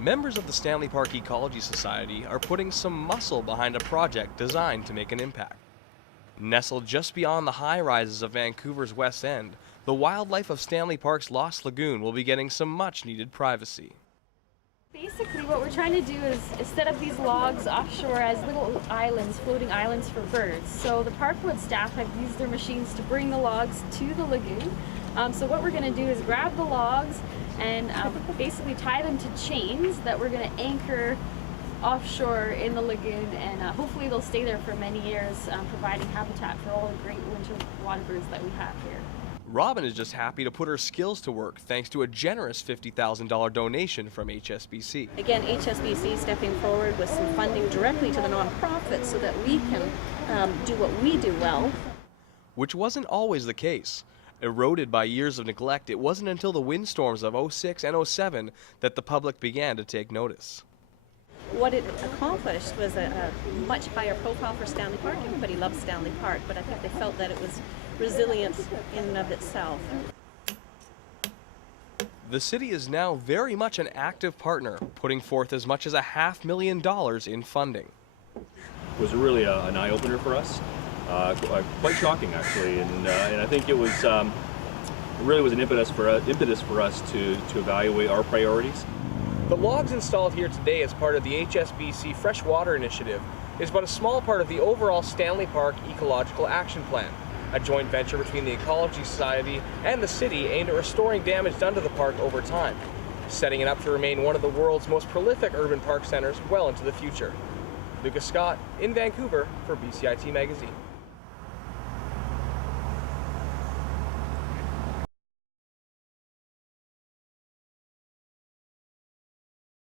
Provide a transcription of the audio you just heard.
Members of the Stanley Park Ecology Society are putting some muscle behind a project designed to make an impact. Nestled just beyond the high rises of Vancouver's West End, the wildlife of Stanley Park's Lost Lagoon will be getting some much needed privacy. Basically what we're trying to do is set up these logs offshore as little islands, floating islands for birds. So the Parkwood staff have used their machines to bring the logs to the lagoon. So what we're going to do is grab the logs and basically tie them to chains that we're going to anchor offshore in the lagoon, and hopefully they'll stay there for many years, providing habitat for all the great winter water birds that we have here. Robin is just happy to put her skills to work thanks to a generous $50,000 donation from HSBC. Again, HSBC stepping forward with some funding directly to the nonprofits so that we can do what we do well. Which wasn't always the case. Eroded by years of neglect, it wasn't until the windstorms of '06 and '07 that the public began to take notice. What it accomplished was a much higher profile for Stanley Park. Everybody loves Stanley Park, but I think they felt that it was resilient in and of itself. The city is now very much an active partner, putting forth as much as $500,000 in funding. It was really an eye-opener for us, quite shocking actually, and I think it was really was an impetus for us to evaluate our priorities. The logs installed here today as part of the HSBC Freshwater initiative is but a small part of the overall Stanley Park Ecological Action Plan, a joint venture between the Ecology Society and the city aimed at restoring damage done to the park over time, setting it up to remain one of the world's most prolific urban park centers well into the future. Lucas Scott in Vancouver for BCIT Magazine.